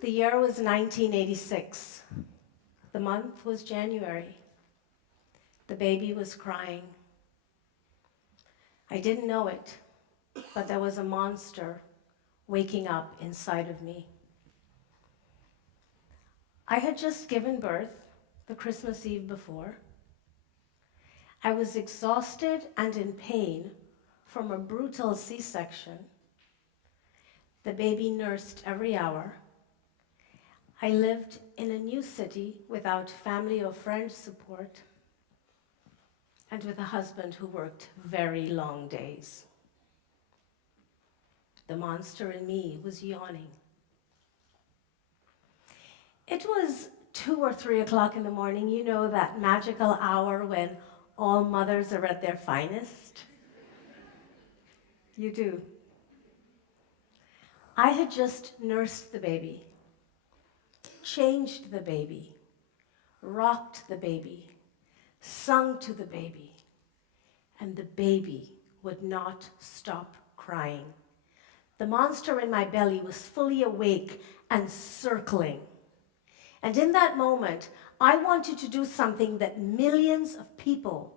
The year was 1986. The month was January. The baby was crying. I didn't know it, but there was a monster waking up inside of me. I had just given birth the Christmas Eve before. I was exhausted and in pain from a brutal C-section. The baby nursed every hour. I lived in a new city without family or friend support, and with a husband who worked very long days. The monster in me was yawning. It was 2 or 3 o'clock in the morning, you know, that magical hour when all mothers are at their finest. You do. I had just nursed the baby, changed the baby, rocked the baby, sung to the baby, and the baby would not stop crying. The monster in my belly was fully awake and circling. And in that moment, I wanted to do something that millions of people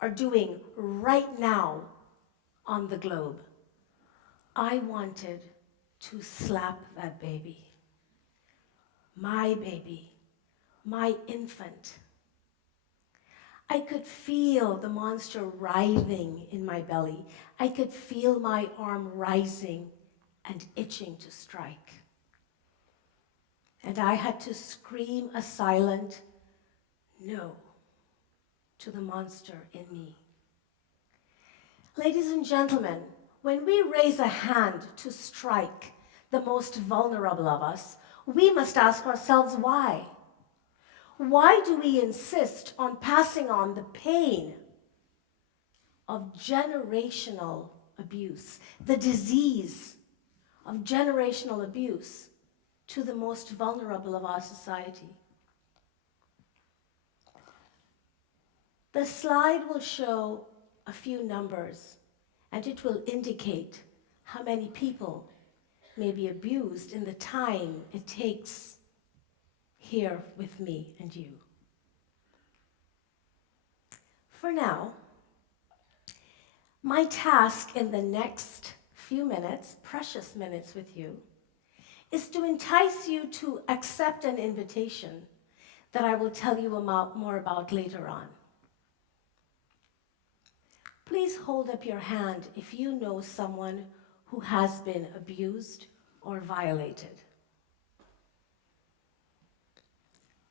are doing right now on the globe. I wanted to slap that baby. My baby, my infant. I could feel the monster writhing in my belly. I could feel my arm rising and itching to strike. And I had to scream a silent no to the monster in me. Ladies and gentlemen, when we raise a hand to strike the most vulnerable of us, we must ask ourselves why. Why do we insist on passing on the pain of generational abuse, the disease of generational abuse, to the most vulnerable of our society? The slide will show a few numbers, and it will indicate how many people may be abused in the time it takes here with me and you. For now, my task in the next few minutes, precious minutes with you, is to entice you to accept an invitation that I will tell you more about later on. Please hold up your hand if you know someone who has been abused or violated.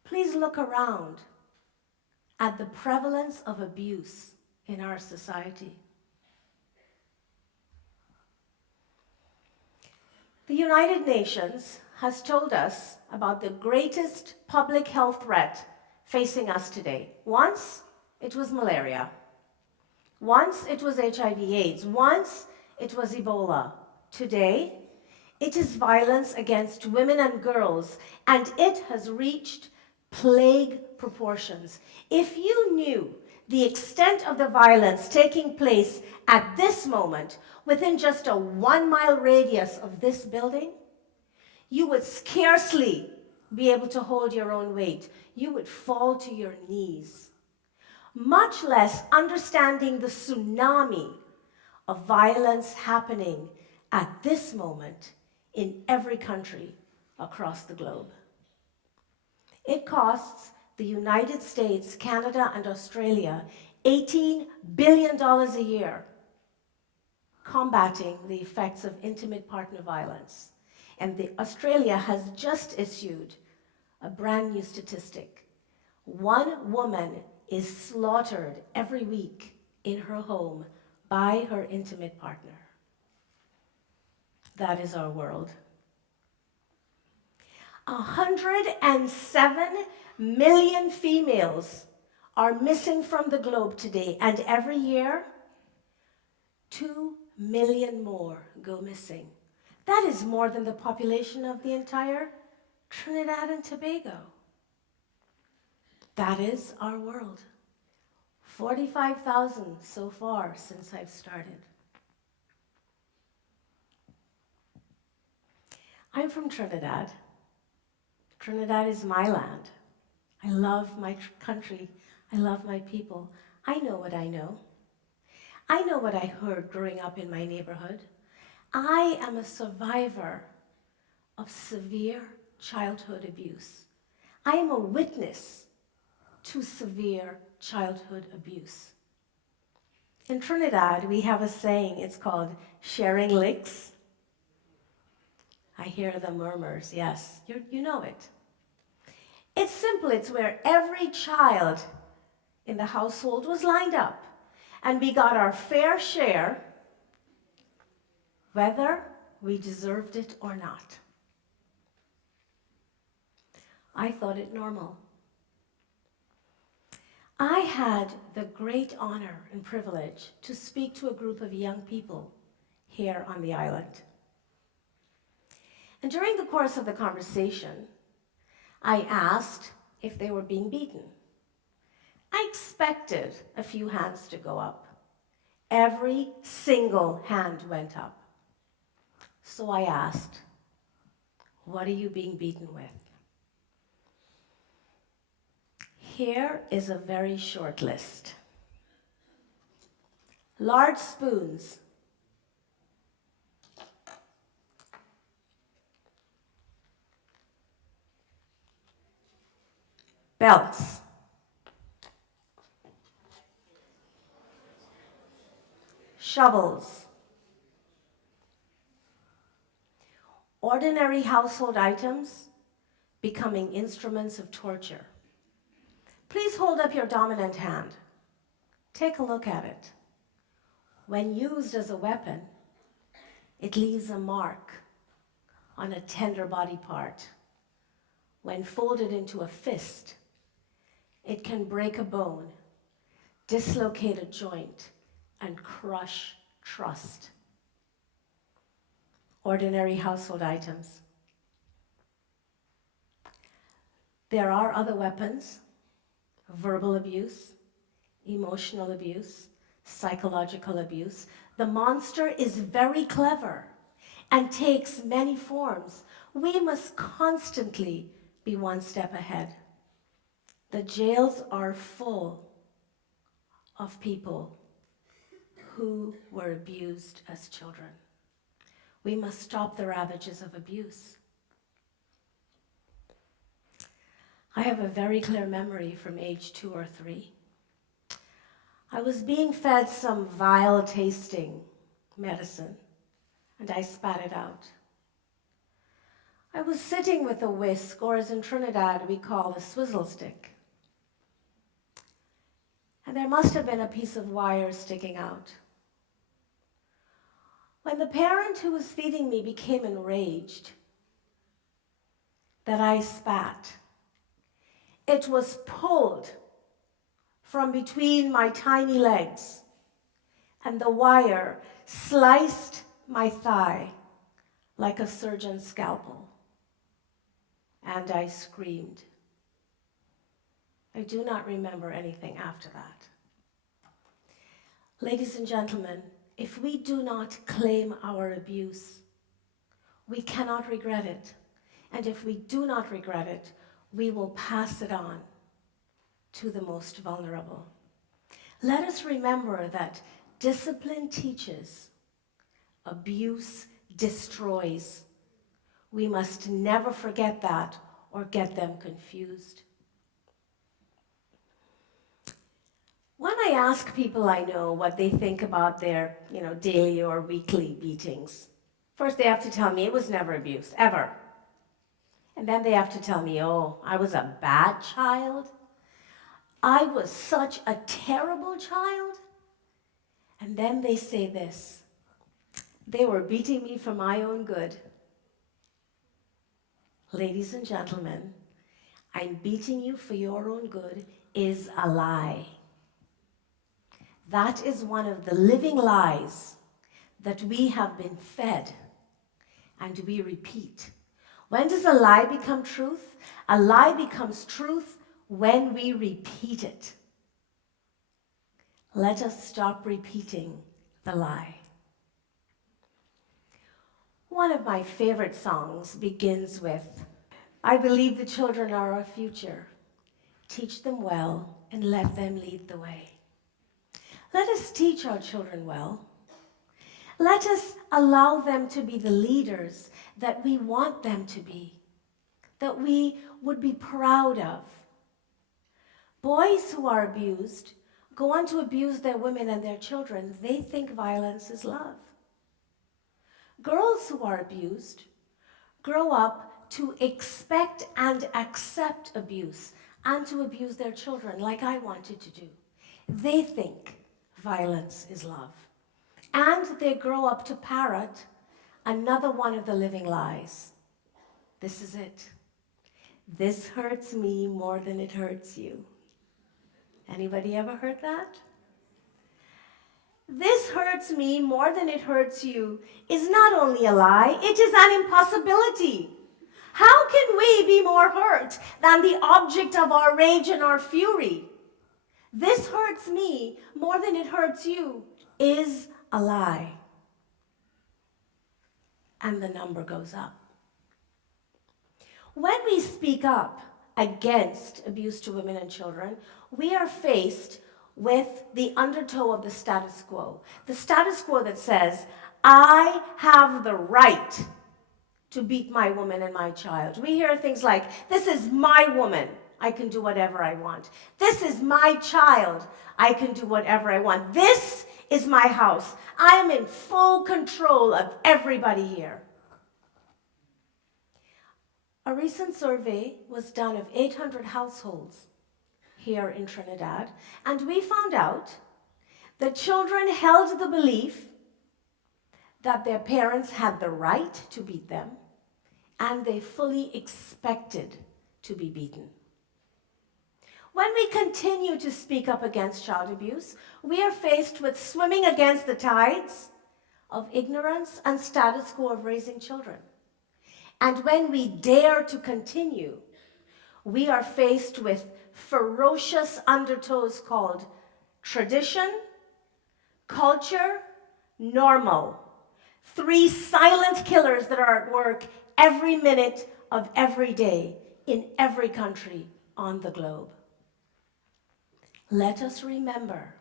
Please look around at the prevalence of abuse in our society. The United Nations has told us about the greatest public health threat facing us today. Once, it was malaria. Once, it was HIV/AIDS. Once, it was Ebola. Today, it is violence against women and girls, and it has reached plague proportions. If you knew the extent of the violence taking place at this moment within just a 1-mile radius of this building, you would scarcely be able to hold your own weight. You would fall to your knees, much less understanding the tsunami of violence happening at this moment in every country across the globe. It costs the United States, Canada, and Australia $18 billion a year combating the effects of intimate partner violence. And Australia has just issued a brand new statistic. 1 woman is slaughtered every week in her home by her intimate partner. That is our world. 107 million females are missing from the globe today, and every year, 2 million more go missing. That is more than the population of the entire Trinidad and Tobago. That is our world. 45,000 so far since I've started. I'm from Trinidad. Trinidad is my land. I love my country. I love my people. I know what I know. I know what I heard growing up in my neighborhood. I am a survivor of severe childhood abuse. I am a witness to severe childhood abuse. In Trinidad, we have a saying, it's called sharing licks. I hear the murmurs, yes, you know it. It's simple, it's where every child in the household was lined up and we got our fair share, whether we deserved it or not. I thought it normal. I had the great honor and privilege to speak to a group of young people here on the island. And during the course of the conversation, I asked if they were being beaten. I expected a few hands to go up. Every single hand went up. So I asked, what are you being beaten with? Here is a very short list. Large spoons, belts, shovels, ordinary household items becoming instruments of torture. Please hold up your dominant hand. Take a look at it. When used as a weapon, it leaves a mark on a tender body part. When folded into a fist, it can break a bone, dislocate a joint, and crush trust. Ordinary household items. There are other weapons: verbal abuse, emotional abuse, psychological abuse. The monster is very clever and takes many forms. We must constantly be one step ahead. The jails are full of people who were abused as children. We must stop the ravages of abuse. I have a very clear memory from age 2 or 3. I was being fed some vile tasting medicine, and I spat it out. I was sitting with a whisk, or as in Trinidad we call a swizzle stick. And there must have been a piece of wire sticking out. When the parent who was feeding me became enraged that I spat, it was pulled from between my tiny legs, and the wire sliced my thigh like a surgeon's scalpel. And I screamed. I do not remember anything after that. Ladies and gentlemen, if we do not claim our abuse, we cannot regret it. And if we do not regret it, we will pass it on to the most vulnerable. Let us remember that discipline teaches, abuse destroys. We must never forget that or get them confused. When I ask people I know what they think about their, daily or weekly beatings, first they have to tell me it was never abuse, ever. And then they have to tell me, oh, I was a bad child. I was such a terrible child. And then they say this: they were beating me for my own good. Ladies and gentlemen, I'm beating you for your own good is a lie. That is one of the living lies that we have been fed and we repeat. When does a lie become truth? A lie becomes truth when we repeat it, let us stop repeating the lie. One of my favorite songs begins with, I believe the children are our future. Teach them well and let them lead the way. Let us teach our children well. Let us allow them to be the leaders that we want them to be, that we would be proud of. Boys who are abused go on to abuse their women and their children. They think violence is love. Girls who are abused grow up to expect and accept abuse and to abuse their children like I wanted to do. They think violence is love. And they grow up to parrot another one of the living lies. This is it. This hurts me more than it hurts you. Anybody ever heard that? This hurts me more than it hurts you is not only a lie, it is an impossibility. How can we be more hurt than the object of our rage and our fury? This hurts me more than it hurts you is a lie. And the number goes up. When we speak up against abuse to women and children, we are faced with the undertow of the status quo. The status quo that says, I have the right to beat my woman and my child. We hear things like, this is my woman, I can do whatever I want. This is my child, I can do whatever I want. This is my house. I am in full control of everybody here. A recent survey was done of 800 households here in Trinidad, and we found out that children held the belief that their parents had the right to beat them, and they fully expected to be beaten. When we continue to speak up against child abuse, we are faced with swimming against the tides of ignorance and status quo of raising children. And when we dare to continue, we are faced with ferocious undertows called tradition, culture, normal. 3 silent killers that are at work every minute of every day in every country on the globe. Let us remember,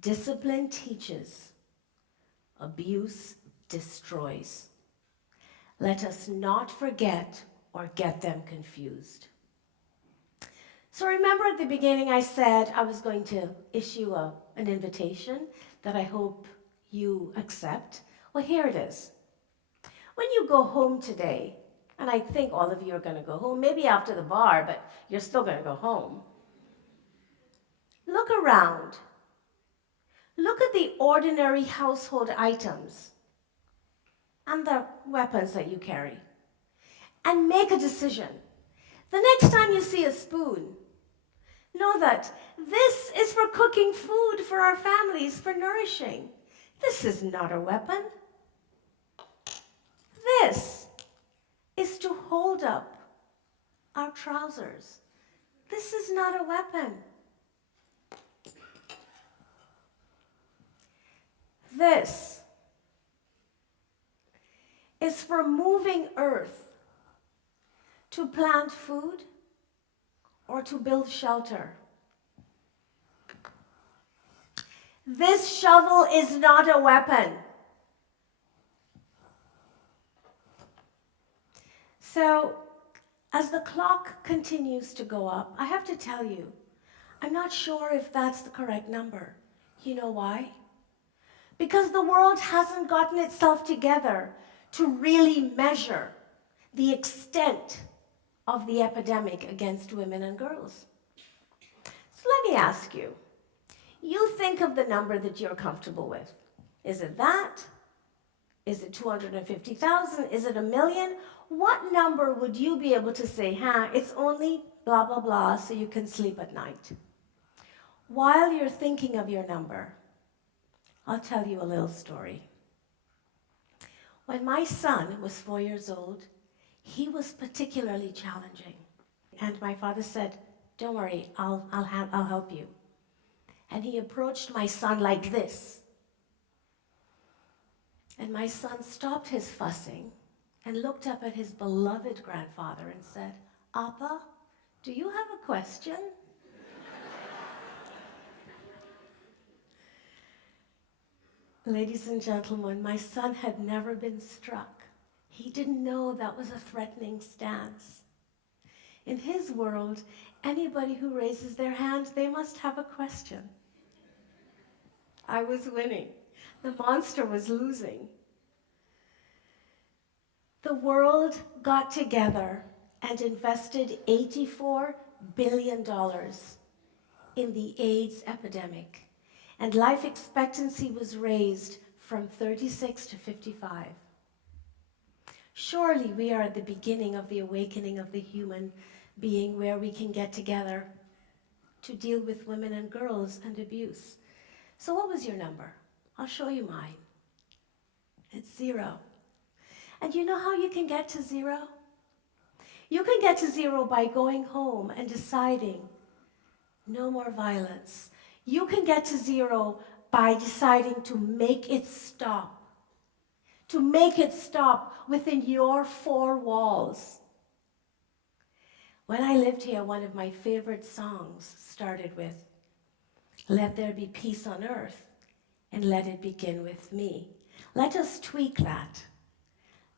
discipline teaches, abuse destroys. Let us not forget or get them confused. So remember at the beginning I said I was going to issue an invitation that I hope you accept. Well, here it is. When you go home today, and I think all of you are going to go home, maybe after the bar, but you're still going to go home. Look around. Look at the ordinary household items and the weapons that you carry, and make a decision. The next time you see a spoon, know that this is for cooking food for our families, for nourishing. This is not a weapon. This is to hold up our trousers. This is not a weapon. This is for moving earth, to plant food or to build shelter. This shovel is not a weapon. So, as the clock continues to go up, I have to tell you, I'm not sure if that's the correct number. You know why? Because the world hasn't gotten itself together to really measure the extent of the epidemic against women and girls. So let me ask you, you think of the number that you're comfortable with. Is it that? Is it 250,000? Is it 1 million? What number would you be able to say, it's only blah, blah, blah, so you can sleep at night? While you're thinking of your number, I'll tell you a little story. When my son was 4 years old, he was particularly challenging. And my father said, "Don't worry, I'll help you." And he approached my son like this. And my son stopped his fussing and looked up at his beloved grandfather and said, "Appa, do you have a question?" Ladies and gentlemen, my son had never been struck. He didn't know that was a threatening stance. In his world, anybody who raises their hand, they must have a question. I was winning. The monster was losing. The world got together and invested $84 billion in the AIDS epidemic, and life expectancy was raised from 36 to 55. Surely we are at the beginning of the awakening of the human being, where we can get together to deal with women and girls and abuse. So what was your number? I'll show you mine. It's 0. And you know how you can get to 0? You can get to 0 by going home and deciding no more violence. You can get to 0 by deciding to make it stop. To make it stop within your 4 walls. When I lived here, one of my favorite songs started with, "Let there be peace on earth, and let it begin with me." Let us tweak that.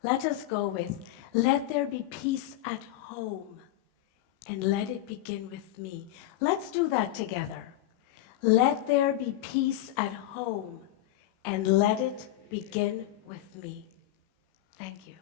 Let us go with, "Let there be peace at home, and let it begin with me." Let's do that together. Let there be peace at home, and let it begin with me. Thank you.